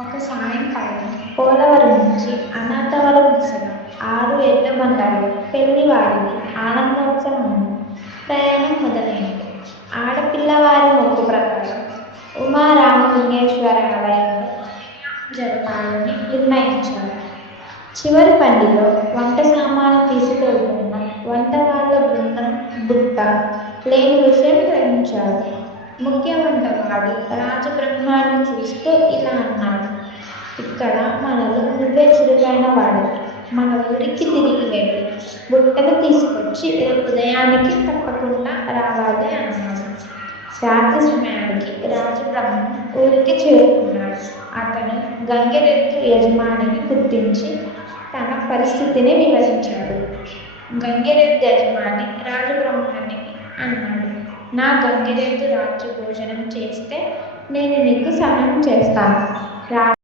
ఒక సాయంకాలం పోలవరం నుంచి అనాథవరం దిశగా ఆరు ఎడ్ల బండాలు పెళ్ళివారికి ఆనందోత్సవం ప్రయాణం మొదలైంది. ఆడపిల్లవారి మొక్కు ప్రకారం ఉమారామలింగేశ్వర ఆలయంలో జరపాలని నిర్ణయించారు. చివరి పండిలో వంట సామాను తీసుకెళ్తున్న వంట వాళ్ళ బృందం బుట్ట లేని విషయం గ్రహించారు. ముఖ్య వంటవాడు రాజబ్రహ్మాన్ని చూస్తూ ఇలా అన్నాడు. ఇక్కడ మనలో నువ్వే చురుకైన వాడు. మన ఊరికి తిరిగి వెళ్ళి. బుట్టను తీసుకొచ్చి ఉదయానికి తప్పకుండా రావాలి అన్నాడు. రాత్రి సమయానికి రాజబ్రహ్మ ఊరికి చేరుకున్నాడు. అతను గంగిరెద్దు యజమానిని గుర్తించి తన పరిస్థితిని వివరించాడు. గంగిరెద్దు యజమాని రాజబ్రహ్మానికి అన్నాడు. నా గంగిరెద్దు రాత్రి భోజనం చేస్తే నేను నీకు సహాయం చేస్తాను. రా